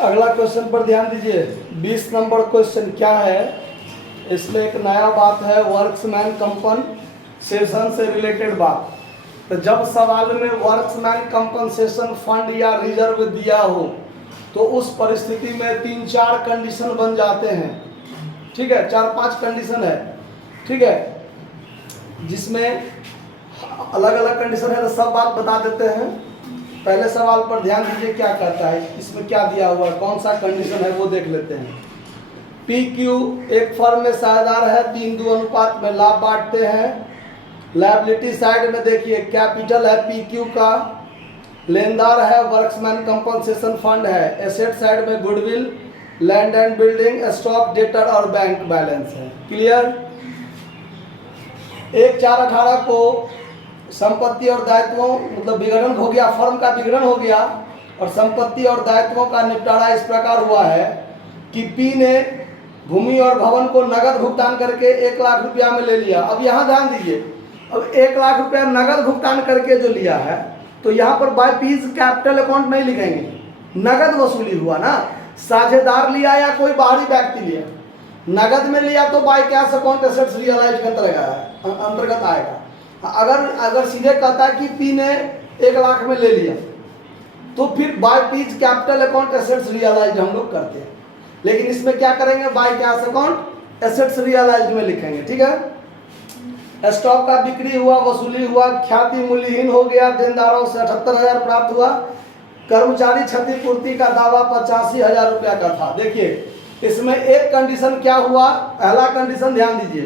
अगला क्वेश्चन पर ध्यान दीजिए। 20 नंबर क्वेश्चन क्या है, इसमें एक नया बात है, वर्क्समैन कंपनसेशन से रिलेटेड बात। तो जब सवाल में वर्क्समैन कंपनसेशन फंड या रिजर्व दिया हो तो उस परिस्थिति में 3-4 कंडीशन बन जाते हैं। ठीक है, 4-5 कंडीशन है। ठीक है, जिसमें अलग अलग कंडीशन है, तो सब बात बता देते हैं। पहले सवाल पर ध्यान दीजिए क्या कहता है, इसमें क्या दिया हुआ है, कौन सा कंडीशन है वो देख लेते हैं। PQ एक फर्म में साझेदार है, 3-2 अनुपात में लाभ बांटते हैं। लायबिलिटी साइड में देखिए कैपिटल है PQ का, लेनदार है वर्क्समैन कंपनसेशन फंड है। एसेट साइड में goodwill, land and building, stock, debtor और बैंक बैलेंस है। क्लियर। 1/4/18 को संपत्ति और दायित्वों मतलब विघटन हो गया, फर्म का विघटन हो गया और संपत्ति और दायित्वों का निपटारा इस प्रकार हुआ है कि P ने भूमि और भवन को नगद भुगतान करके 1 लाख रुपया में ले लिया। अब यहाँ ध्यान दीजिए, अब 1 लाख रुपया नगद भुगतान करके जो लिया है, तो यहाँ पर बाय P's कैपिटल अकाउंट नहीं लिखेंगे, नगद वसूली हुआ ना। साझेदार लिया या कोई बाहरी व्यक्ति लिया, नगद में लिया तो by cash account assets realise के अंतर्गत आएगा। अगर सीधे कहता है कि P ने 1 लाख में ले लिया तो फिर by P's capital account assets realise हम लोग करते हैं, लेकिन इसमें क्या करेंगे, by cash account assets realise में लिखेंगे। ठीक है। स्टॉक का बिक्री हुआ, वसूली हुआ, ख्याति मूल्यहीन हो गया, देनदारों से 78,000 प्राप्त हुआ, कर्मचारी क्षतिपूर्ति का दावा 85,000 रुपया का था। देखिए इसमें एक कंडीशन क्या हुआ, पहला कंडीशन ध्यान दीजिए,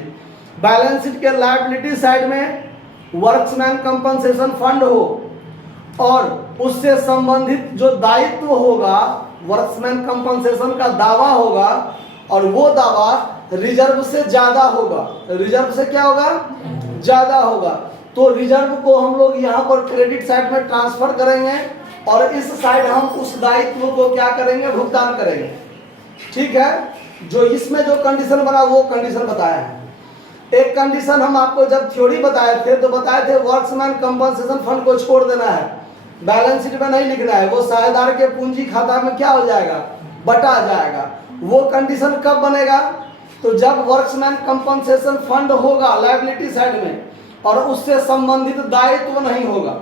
बैलेंस शीट के लायबिलिटी साइड में वर्क्समैन कंपनसेशन फंड हो और उससे संबंधित जो दायित्व होगा, वर्क्समैन कंपनसेशन का दावा होगा और वो दावा रिजर्व से ज्यादा होगा। रिजर्व से क्या होगा, ज्यादा होगा। तो रिजर्व को हम लोग यहाँ पर क्रेडिट साइड में ट्रांसफर करेंगे और इस साइड हम उस दायित्व को क्या करेंगे, भुगतान करेंगे। ठीक है, जो इसमें जो कंडीशन बना वो कंडीशन बताया है। एक कंडीशन हम आपको जब थ्योरी बताए थे तो बताए थे वर्क्समैन कंपनसेशन फंड को छोड़ देना है, बैलेंस शीट में नहीं लिखना है, वो साझेदार के पूंजी खाता में क्या हो जाएगा, बटा जाएगा। वो कंडीशन कब बनेगा, तो जब वर्क्समैन कंपनसेशन फंड होगा लायबिलिटी साइड में और उससे संबंधित दायित्व नहीं होगा।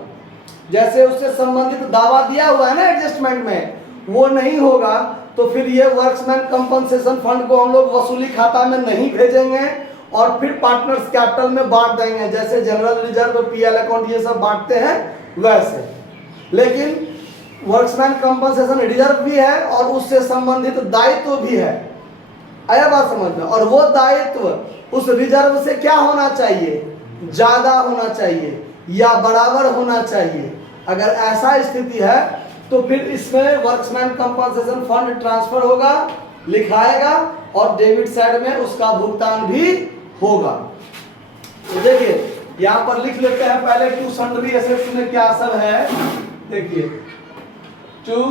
जैसे उससे संबंधित दावा दिया हुआ है ना एडजस्टमेंट में, वो नहीं होगा तो फिर ये वर्क्समैन कंपनसेशन फंड को हम लोग वसूली खाता में नहीं भेजेंगे और फिर पार्टनर्स कैपिटल में बांट देंगे, जैसे जनरल रिजर्व, PL अकाउंट ये सब बांटते हैं वैसे। लेकिन वर्क्समैन कंपनसेशन रिजर्व भी है और उससे संबंधित दायित्व भी है। आया बात समझ में। और वो दायित्व उस रिजर्व से क्या होना चाहिए, ज्यादा होना चाहिए या बराबर होना चाहिए। अगर ऐसा स्थिति है तो फिर इसमें वर्क्समैन कंपनसेशन फंड ट्रांसफर होगा, लिखाएगा और डेबिट साइड में उसका भुगतान भी होगा। तो देखिए यहाँ पर लिख लेते हैं पहले टू सन्ड्री एसेट्स में क्या सब है। देखिए टू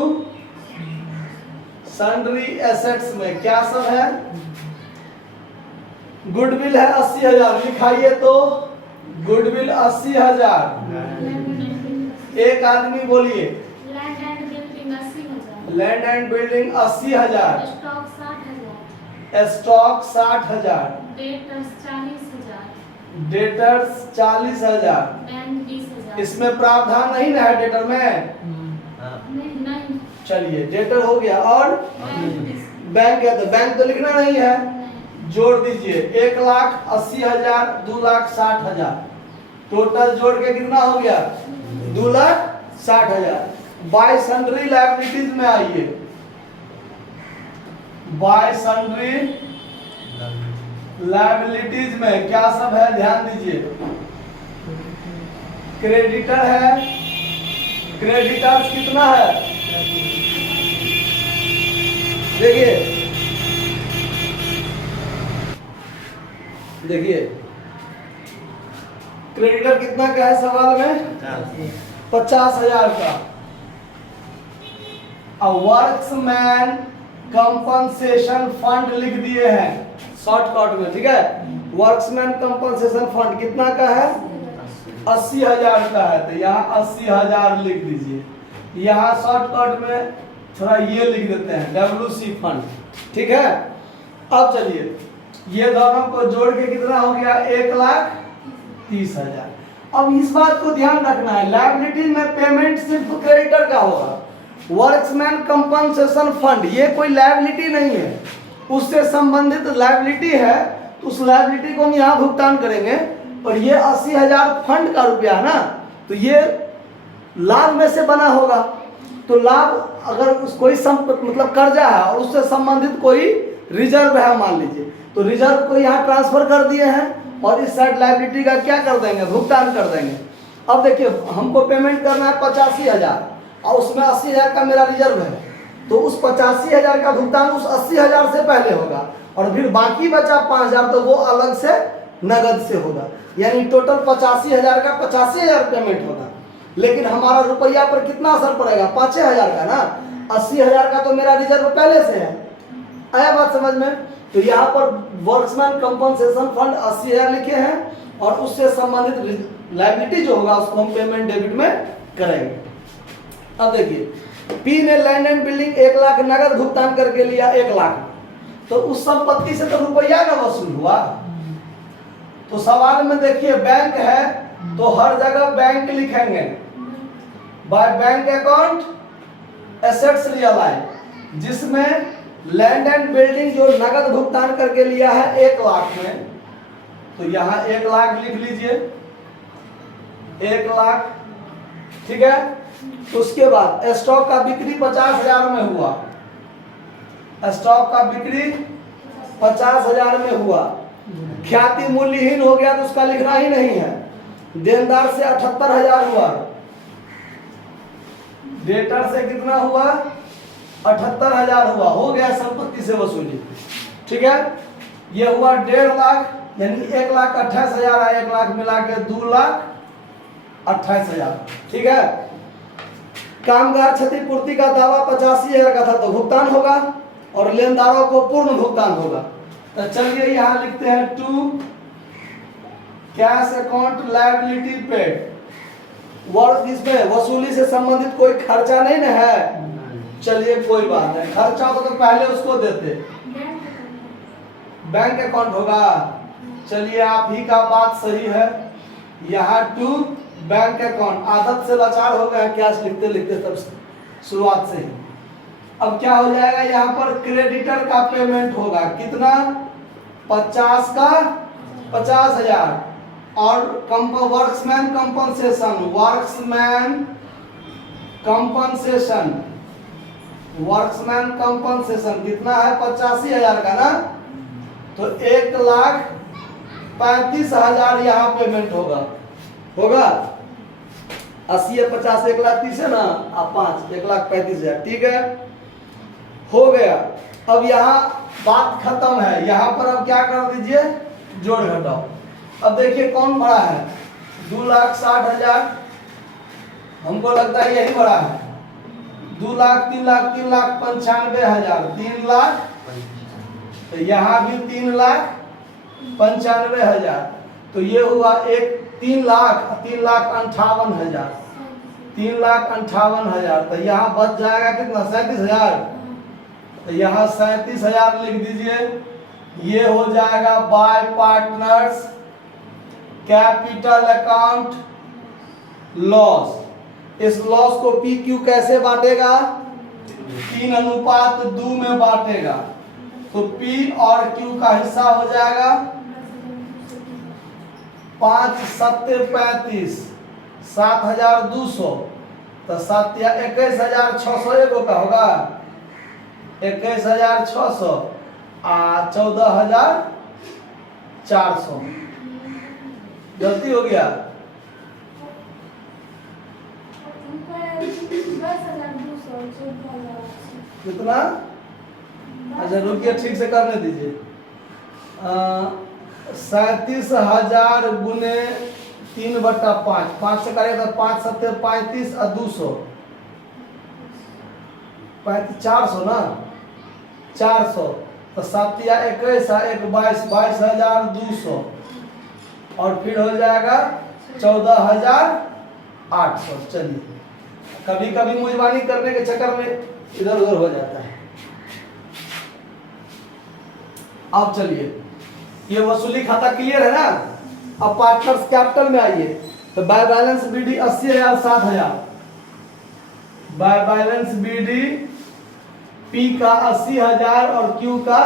सन्ड्री एसेट्स में क्या सब है, गुडविल है 80,000, लिखाइए तो गुडविल 80,000। एक आदमी बोलिए, land and building 80,000, stock 60,000, debtors 40,000। इसमें प्रावधान नहीं ना है डेटर में, चलिए डेटर हो गया। और बैंक है तो बैंक तो लिखना नहीं है, जोड़ दीजिए 1,80,000, 2,60,000, टोटल जोड़ के कितना हो गया, 2,60,000। बाय सन्ड्री लायबिलिटीज में आइए, बाय सन्ड्री लायबिलिटीज में क्या सब है ध्यान दीजिए। क्रेडिटर है, क्रेडिटर्स कितना है, देखिए देखिए क्रेडिटर कितना का है सवाल में, 50,000 का। वर्क्समैन कंपनसेशन फंड लिख दिए हैं शॉर्टकट में। ठीक है, वर्क्समैन कंपनसेशन फंड कितना का है, 80,000 का है, तो यहाँ 80,000 लिख दीजिए। यहाँ शॉर्टकट में थोड़ा ये लिख देते हैं WC फंड, ठीक है। अब चलिए ये दोनों को जोड़ के कितना हो गया 1,30,000। अब इस बात को ध्यान रखना है, लायबिलिटी में पेमेंट सिर्फ क्रेडिटर का होगा। वर्क्समैन कंपनसेशन फंड ये कोई लायबिलिटी नहीं है, उससे संबंधित लायबिलिटी है, तो उस लायबिलिटी को हम यहाँ भुगतान करेंगे। और ये 80,000 फंड का रुपया है ना, तो ये लाभ में से बना होगा। तो लाभ अगर कोई मतलब कर्जा है और उससे संबंधित कोई रिजर्व है मान लीजिए, तो रिजर्व को यहाँ ट्रांसफर कर दिए हैं और इस साइड लायबिलिटी का क्या कर देंगे, भुगतान कर देंगे। अब देखिए हमको पेमेंट करना है 85,000 और उसमें 80,000 का मेरा रिजर्व है, तो उस 85,000 का भुगतान उस 80,000 से पहले होगा और फिर बाकी बचा 5,000 तो वो अलग से नगद से होगा। यानी टोटल 85,000 का 85,000 पेमेंट होगा। लेकिन हमारा रुपया पर कितना असर पड़ेगा, 5,000 का ना, 80,000 का तो मेरा रिजर्व पहले से है। आया बात समझ में? तो यहाँ पर वर्क्समैन कंपनसेशन फंड 80,000 लिखे हैं और उससे संबंधित लायबिलिटी जो होगा उसको हम पेमेंट डेबिट में करेंगे। अब देखिए पी ने लैंड एंड बिल्डिंग 1 लाख नगद भुगतान करके लिया 1 लाख, तो उस संपत्ति से तो रुपया का वसूल हुआ। तो सवाल में देखिए बैंक है तो हर जगह बैंक लिखेंगे, by bank account assets realise, जिसमें लैंड एंड बिल्डिंग जो नगद भुगतान करके लिया है 1 लाख में, तो यहाँ 1 लाख लिख लीजिए, 1 लाख, ठीक है। उसके बाद स्टॉक का बिक्री 50,000 में हुआ, स्टॉक का बिक्री 50,000 में हुआ, ख्याति मूल्यहीन हो गया तो उसका लिखना ही नहीं है। देनदार से 78,000 हुआ, डेटर से कितना हुआ 78,000 हुआ, हो गया संपत्ति से वसूली, ठीक है। ये हुआ 1.5 लाख, यानी 1,28,000 है, 1 लाख मिला के 2,28,000, ठीक है। कामगार क्षतिपूर्ति का दावा 85,000 का था तो भुगतान होगा और लेनदारों को पूर्ण भुगतान होगा। तो चलिए यहाँ लिखते हैं to cash account liability paid. वर्क इसमें वसूली से संबंधित कोई खर्चा नहीं ना है, चलिए कोई बात नहीं, खर्चा हो तो पहले उसको देते, बैंक अकाउंट होगा। चलिए आप ही का बात सही है, यहाँ टू बैंक अकाउंट, आदत से लाचार हो गया कैश लिखते लिखते तब शुरुआत से ही। अब क्या हो जाएगा, यहाँ पर क्रेडिटर का पेमेंट होगा कितना 50 का 50,000 और वर्क्समैन कंपनसेशन, वर्क्समैन कंपनसेशन कितना है 85,000 का ना, तो 1,35,000 यहाँ पेमेंट होगा 80 है 50 1,30,000 है ना, आप 5 1,35,000, ठीक है, हो गया। अब यहाँ बात खत्म है, यहाँ पर अब क्या कर दीजिए, जोड़ घटाओ। अब देखिए कौन बड़ा है, 2,60,000, हमको लगता है यही बड़ा है, 2 लाख 3 लाख 3,95,000, 3 लाख, तो यहाँ भी 3,95,000, तो ये हुआ 3,58,000, 3,58,000, तो यहाँ बच जाएगा कितना 37,000, तो यहाँ 37,000 लिख दीजिए। ये हो जाएगा by partners capital account loss. इस लॉस को पी क्यू कैसे बांटेगा, 3:2 में बांटेगा, तो पी और क्यू का हिस्सा हो जाएगा 5 7 35, 7,200, तो 21,600 एगो का होगा, 21,600 और 14,400, गलती हो गया, 10,200 कितना, अच्छा रुकिए ठीक से करने दीजिए, 37,000 गुने 3/5, 5 से करेगा तो 5 7 35 और 200, 400 ना, 400, तो 7 या 21 1 22, 22,200 और फिर हो जाएगा 14,800। चलिए कभी कभी मुजबानी करने के चक्कर में इधर उधर हो जाता है। अब चलिए, ये वसूली खाता क्लियर है ना। अब पार्टनर्स कैपिटल में आइए, तो by balance BD 80,000 7,000, by balance BD P का 80,000 और क्यू का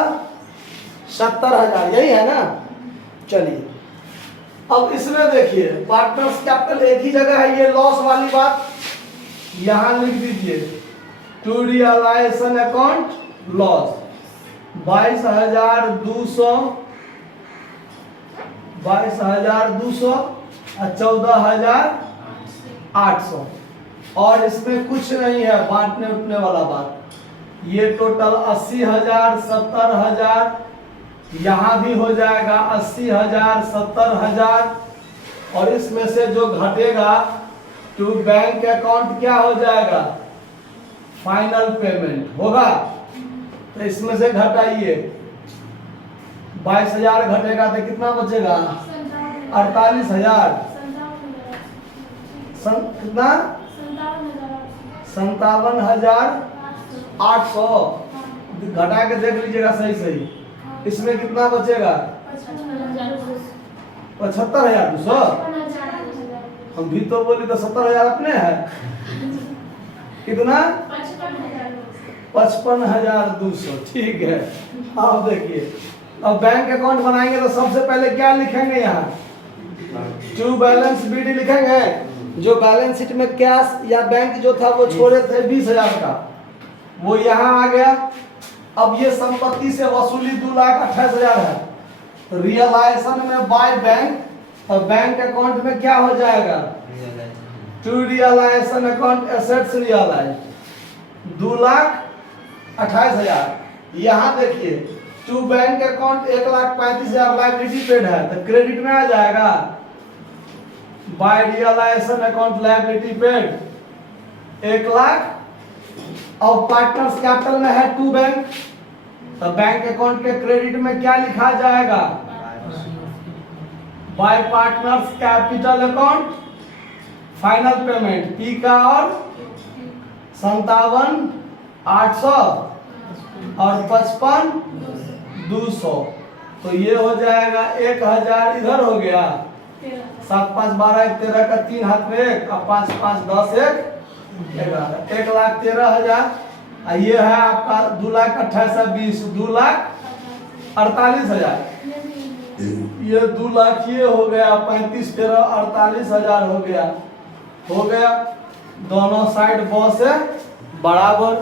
70,000, यही है ना। चलिए अब इसमें देखिए पार्टनर्स कैपिटल एक ही जगह है, ये लॉस वाली बात यहां लिख दीजिए, टू रियलाइजेशन अकाउंट लॉस 22,200 और 14,800, और इसमें कुछ नहीं है बांटने उठने वाला बात। ये टोटल 80,000 70,000, यहाँ भी हो जाएगा 80,000 70,000, और इसमें से जो घटेगा टू बैंक अकाउंट क्या हो जाएगा, फाइनल पेमेंट होगा। तो इसमें से घटाइए, 22,000 घटेगा तो कितना बचेगा, 48,000, कितना 57,800, घटा के देख लीजिएगा सही सही। इसमें कितना बचेगा, 75,200। हम भी तो बोली तो 70,000 अपने है, कितना 55,200, ठीक है। अब देखिए, अब बैंक अकाउंट बनाएंगे तो सबसे पहले क्या लिखेंगे, यहाँ टू बैलेंस बीडी लिखेंगे। जो बैलेंस शीट में कैश या बैंक जो था वो छोड़े थे 20,000 का, वो यहाँ आ गया। अब ये संपत्ति से वसूली 2,28,000 है, तो रियलाइजेशन में बाय बैंक और बैंक अकाउंट में क्या हो जाएगा, to realisation account assets realise 2,28,000। यहाँ देखिए to bank account 1,35,000 liability paid है, तो क्रेडिट में आ जाएगा। By realisation account liability paid 1,00,000। और पार्टनर्स कैपिटल में है टू बैंक, तो बैंक अकाउंट के क्रेडिट में क्या लिखा जाएगा, by partners capital account final payment P का और 57,800 और 55,200, तो ये हो जाएगा 1,000 इधर हो गया, 7 5 12 1 13 का 3 हाथ में 1 और 5 5 10 1 11, 1,13,000। ये है आपका 2,28,20, 2,48,000। ये 2 लाख ये हो गया, 35 13 48,000 हो गया। दोनों साइड बॉस है बराबर।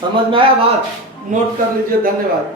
समझ में आया बात, नोट कर लीजिए। धन्यवाद।